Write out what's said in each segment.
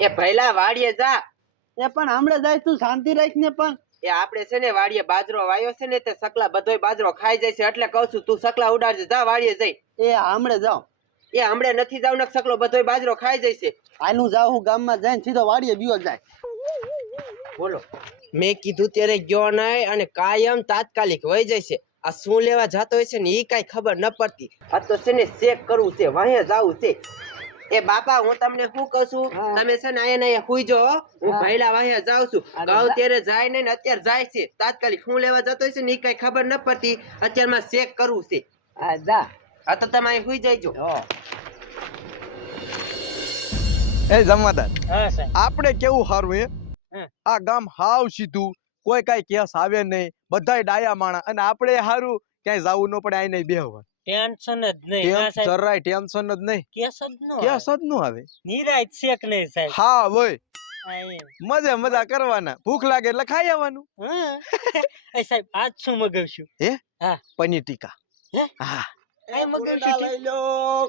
એ ભૈલા વાડીએ જા. એ પણ હમણાં જાય તું શાંતિ રાખ ને પણ. એ આપણે છે ને વાડીએ બાજરો વાયો છે ને તે સકલા બધોય બાજરો ખાઈ જાય છે એટલે કહું છું તું સકલા ઉડાડજે જા વાડીએ જઈ. એ હમણે જાઉં. એ હમણે નથી જાવ ને સકલો બધોય બાજરો ખાઈ જાય છે. આનું જાવ હું ગામમાં જઈને સીધો વાડીએ બીઓ જાય. બોલો. મેં કીધું ત્યારે ગયો નહીં અને કાયમ તાત્કાલિક વહી જાય છે. આ શું લેવા જાતો હોય છે ને એ કાંઈ ખબર ન પડતી. આ તો છે ને ચેક કરવું છે વાંહે જાવું છે. એ બાપા હું તમને શું કહું છું? તમે છે ને અહીંયા ને અહીંયા હુઈ જાઓ હું. હા. ભૈલા વાંહે જાઉં છું. ગાઉ ત્યારે જાય નહીં અત્યારે જાય છે. તાત્કાલિક શું લેવા જતો છે ને એ કાંઈ ખબર ન પડતી. અત્યારમાં ચેક કરવું છે. હા જા. આ તો તમે અહીં હુઈ જાયજો એ જમાદાર આપણે કેવું સારું હે? હે. આ ગામ હાવ સીધું. કોઈ કઈ કેસ આવે નહીં. બધાય ડાયા માણા. અને આપણે સારું ક્યાંય જાવું ન પડે આઈ નહીં બેહવા. ટેન્શન જ નહીં. ના સાહેબ. જરાય ટેન્શન જ નહીં. કેસ જ નો કેસ જ નો આવે. નિરાય છે કે નહીં સાહેબ. હા હોય મજા મજા કરવાના. ભૂખ લાગે એટલે ખાઈ આવવાનું. હા. એ સાહેબ આજ શું મગાવશું? પનીર ટીકા. હે? હા. એ મગાવશું લઈ લો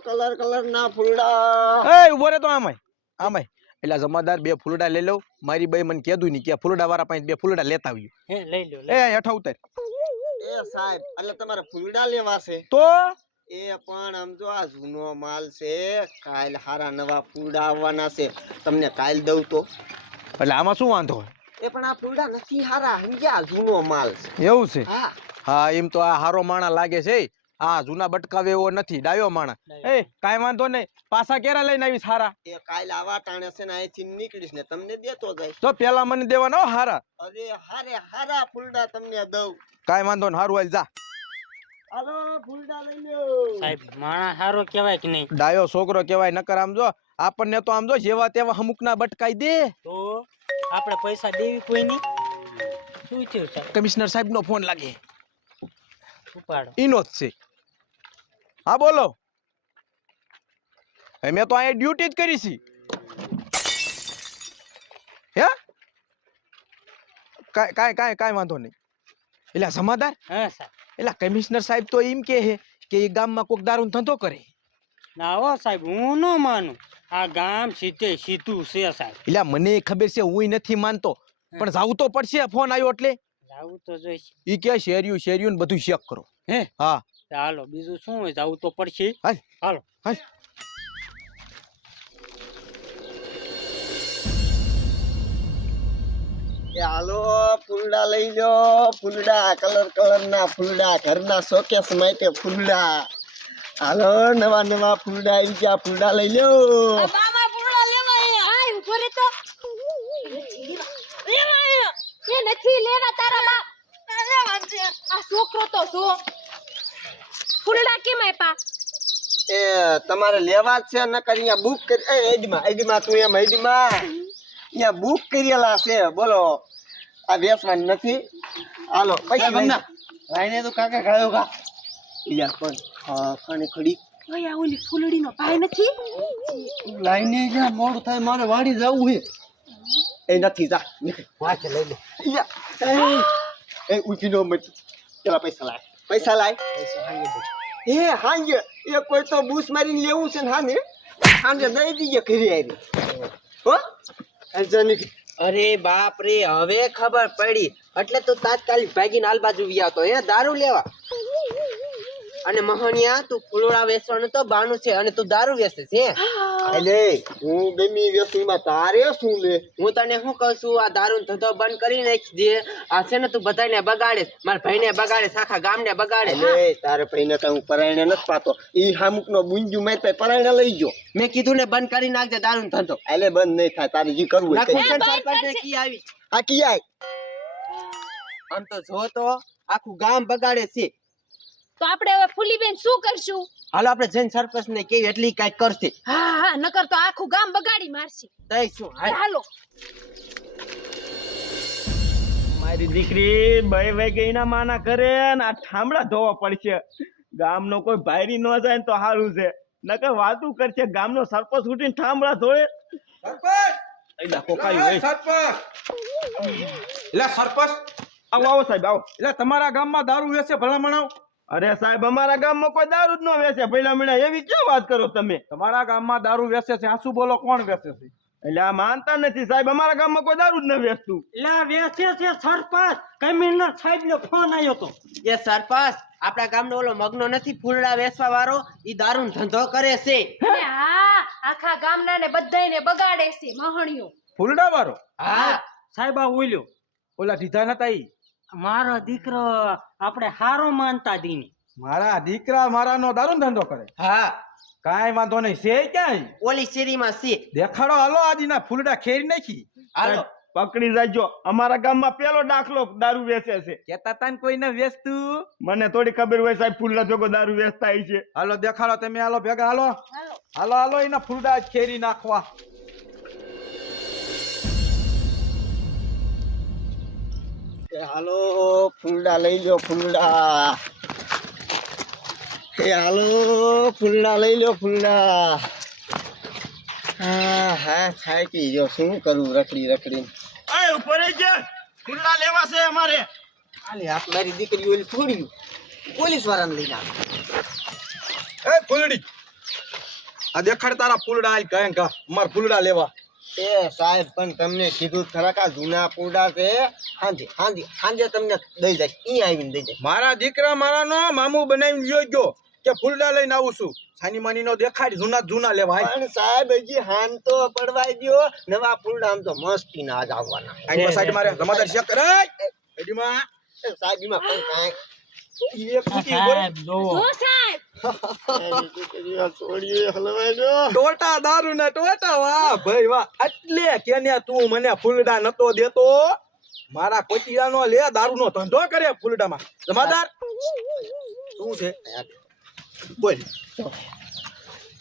કલર કલર ના ફૂલડા. એ ઊભો રે તો આમાંય. આમાંય. એટલે જમાદાર બે ફૂલડા લઈ લઉં મારી બાઈ મને કીધું નહીં કે ફૂલડા વાળા પાસે બે ફૂલડા લેતા આવ્યું હે લઈ લો એ હેઠા ઉતાર. એ સાહેબ એટલે તમારે ફૂલડા લેવા છે? તો? એ પણ આમ જો આ જૂનો માલ છે કાલ હારા નવા ફૂલડા આવવાના છે. તમને કાલ દઉં તો. એટલે આમાં શું વાંધો એ પણ આ ફૂલડા નથી હારા સમજ્યા? જૂનો માલ છે. એવું છે? હા. હા એમ તો આ હારો માણા લાગે છે હા જૂના બટકાવે એવો નથી ડાયો માણા એ કાંઈ વાંધો નહીં. પાછા કેરા લઈને આવી હારા. એ કાલ આવા ટાણે છે ને અહીંથી નીકળીશ ને તમને દેતો જાય. તો પેલા મને દેવાનો હારા. અરે હારે હારા ફૂલડા તમને દઉં. કાંઈ વાંધો ને હારું હાલ જા. હાલો ફૂલડા લઈ લો સાહેબ માણા હારો કહેવાય કે નહીં? ડાયો છોકરો કહેવાય નકર આમ જો આપણને તો આમ જો જેવા તેવા અમુકના બટકાઈ દે. તો આપણે પૈસા દેવી કોઈની? શું થયું સાહેબ? કમિશનર સાહેબનો ફોન લાગે. ઉપાડો. ઈનો જ છે. હા બોલો. મેં તો અહીંયા ડ્યુટી જ કરી છે. હે? કાંઈ કાંઈ કાંઈ કાંઈ વાંધો નહીં. એટલે સમાદાર એટલે કમિશનર સાહેબ તો એમ કે છે કે એ ગામમાં કોક દારૂ ધંધો કરે. ના સાહેબ હું ન માનું. આ ગામ સીતે સીતું છે સાહેબ. એટલે મને ખબર છે હું નથી માનતો. પણ જાવું તો પડશે ફોન આવ્યો એટલે. જાવું તો જોઈશે. ઈ કે શેરિયું શેરિયું ને બધું ચેક કરો. હે? હા. ચાલો બીજું શું હોય? જવું તો પડશે. હાલ હાલો. હાલ એ હાલો ફૂલડા લઈ લો. ફૂલડા કલર કલર ના ફૂલડા ઘરના શોકેસ માટે ફૂલડા. હાલો નવા નવા ફૂલડા આવી ગયા. ફૂલડા લઈ લો. નથી લેવા તારા બાપ આ છોકરો તો જો. ફૂલડા કેમ આપ્યા? એ તમારે લેવા જ છે નકર અહીંયા બુક કરી એ એડીમાં એડીમાં તું એમ એડીમાં અહીંયા બુક કરેલા છે બોલો. આ વેચવાની નથી. હાલો પૈસા બંધા લાઈને તો કાકા ખાયો કા ઈયા કોણ હા ખાને ખડી. ઓય ઓલી ફૂલડીનો ભાઈ નથી? લાઈને જા મોડું થાય મારે વાડી જવું હે એ નથી જા નીકળ. લઈ લે. યા, એ ઉઠીનો ઉઠી મત. પેલા પૈસા લાય. પૈસા લાય. એ હાંજે એ કોઈ તો બૂસ મારીને લેવું છે ને હાને હાંજે દઈ દીજે ઘરે આવી હો? હાંજે અરે બાપ રે હવે ખબર પડી. એટલે તું તાત્કાલિક ભાગીને હાલ બાજુ વી તો હે દારૂ લેવા. અને મહણિયા તું ફૂલોડા વેચવાનું તો બાનું છે અને તું દારૂ વેચે છે એટલે હું ગમી વેસુમાં તારે શું લે? હું તને શું કહું છું આ દારૂ ધંધો બંધ કરી નાખી દે આ છે ને તું બધાને બગાડે મારા ભાઈને બગાડે આખા ગામને બગાડે લે તારે ભાઈને તો હું પરાયણે નથી પાતો ઈ હામુક નો બુંજુ મેં તો પરાયણે લઈ ગયો. મેં કીધું ને બંધ કરી નાખજે દારૂ ધંધો. એટલે બંધ નહીં થાય તારે જી કરવું સરપંચને કી આવી. આ કિયાય આમ તો જો તો આખું ગામ બગાડે છે. તો આપણે હવે ફૂલીબેન શું કરશું? હાલો આપણે જઈને સરપંચ ને કેવી એટલી કંઈક કરશે. હા હા નકર તો આખું ગામ બગાડી મારશે. તઈ શું હાલો. મારી દીકરી બે ગઈ એના માના કરે ને આ ઠામડા ધોવા પડશે. ગામનો કોઈ ભાઈરી ન જાય ને તો સારું છે. નકર વાતું કરશે ગામનો સરપંચ ઉઠીને ઠામડા ધોય એલા કોકાયું હોય. એટલે સરપંચ! આવો આવો સાહેબ આવો. એટલે તમારા ગામમાં દારૂ વેચે ભલામણ અરે સાહેબ અમારા ગામમાં કોઈ દારૂ જ ન વેચે. પહેલા મને એવી ક્યાં વાત કરો તમે? તમારા ગામમાં દારૂ વેચે છે આ શું બોલો કોણ વેચે છે? એટલે આ માનતા નથી સાહેબ અમારા ગામમાં કોઈ દારૂ જ ન વેચતું. એટલે વેચે છે સરપંચ. કમિશનર સાહેબ નો ફોન આવ્યો તો. એ સરપંચ આપણા ગામનો ઓલો મગનો નથી ફૂલડા વેચવા વાળો ઈ દારૂ ધંધો કરે છે. હા આખા ગામના ને બધાયને બગાડે છે મહણિયો ફૂલડા વાળો હા. સાહેબ આ ઉલ્યો ઓલા દીધા નતા ઈ? મારો દીકરો આપણે હારો માનતા દીને. મારા દીકરા મારાનો દારૂ ધંધો કરે. હા. કાંઈ વાંધો નહીં. છે ક્યાંય? ઓલી શેરીમાં છે. દેખાડો હાલો આજીના ફૂલડા ખેરી નાખી. હાલો. પકડી જાજો અમારા ગામમાં પેલો દાખલો દારૂ વેચે છે. કેતા તા ને કોઈને વેચતું? મને થોડી ખબર હોય સાહેબ ફૂલડા ભેગો દારૂ વેચતા છે. હાલો દેખાડો તમે. હાલો ભેગા હાલો. હાલો. હાલો હાલો એના ફૂલડા ખેરી નાખવા. હાલો ફૂલડા લઈ લો ફૂલડા. એ હાલો ફૂલડા લઈ લો ફૂલડા. હા હા થાકી ગયો શું કરું રખડી રખડી. એ ઉપર જ. ફૂલડા લેવા છે અમારે. આલે આપ મારી દીકરી ઓલી છોડ્યું. પોલીસ વાળાને લઈને આવે. એ ફૂલડી. આ દેખાડ તારા ફૂલડા આલ કહે કા માર ફૂલડા લેવા. એ સાહેબ પણ તમને કીધું ખરા કા જૂના ફૂલડા છે હાંજે હાંજે હાંજે તમને દઈ જાય ઈ આવીને દઈ જાય. મારા દીકરા મારાનો મામુ બનાવીને લ્યો ગયો કે ફૂલડા લઈને આવું છું. સાની માની નો દેખાડ જૂના જૂના લેવા. પણ સાહેબ હજી હાન તો પડવાઈ ગયો નવા ફૂલડા આમ તો મસ્તી ના જ આવવાના. સાઈડ મારે જમાદાર શેક કરે એડીમાં સાહેબ એમાં પણ કાંઈ ટોટા દારૂ ના ટોટા વાહ ભાઈ વાહ. એટલે કેને તું મને ફૂલડા નતો દેતો. મારા કોચિયાનો લે દારૂનો ધંધો કરે ફૂલડામાં. જમાદાર શું છે? બોલ.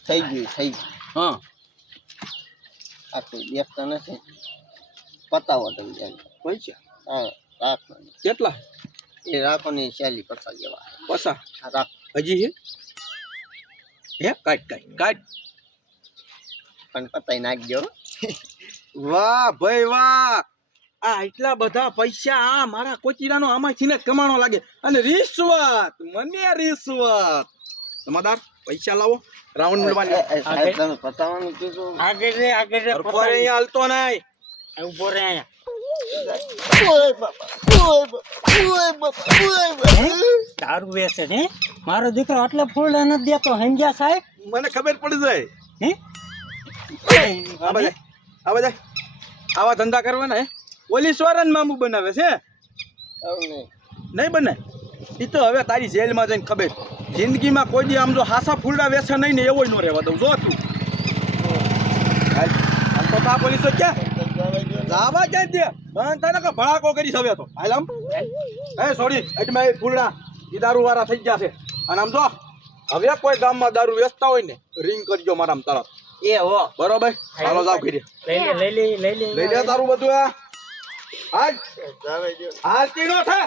થઈ ગયું થઈ ગયું. હા. આ કોઈ દેખતા નથી. પતાવો તમે કોઈ છે? હા રાખો. કેટલા? એ રાખો ને શૈલી પસા જેવા પસા રાખો હજી હે હે કાટ કાટ કાટ પણ પતાઈ નાખજો વાહ ભાઈ વાહ આ એટલા બધા પૈસા આ મારા કોચીડાનો આમાંથી ને કમાણો લાગે અને રિશ્વત મને રિશ્વત જમાદાર પૈસા લાવો રાઉન્ડ મળવાની પતાવવાનું કીધું આગળ આગળ હાલતો નહીં ઉપર અહીંયા દારૂ વેચે ને મારો દીકરો આટલે ફૂલડા નથી દેતો સમજ્યા સાહેબ? મને ખબર પડી જાય. હે? આ બધા આવા ધંધા કરવાના ને ઓલી વાળાને મામું બનાવે છે નહીં બને. એ તો હવે તારી જેલમાં જઈને ખબર. જિંદગીમાં કોઈ દી આમ જો હાસા ફૂલડા વેસે નહીં ને એવો ન રહેવા દઉં. જો તું. આમ તો કા પોલીસો ક્યાં? જવા જાય દે કે ભડાકો કરી હવે તો. એ સોરી એટલે ફૂલડા એ દારૂ વાળા થઈ ગયા છે. અને આમ જો હવે કોઈ ગામમાં દારૂ વેચતા હોય ને રિંગ કરજો મારામ તરત. એ હો. બરોબર? ચાલો જાવ ઘરે. લઈ લે લઈ લે લઈ લે. તારું બધું આ હાલ. જાવે જો તીનો થા.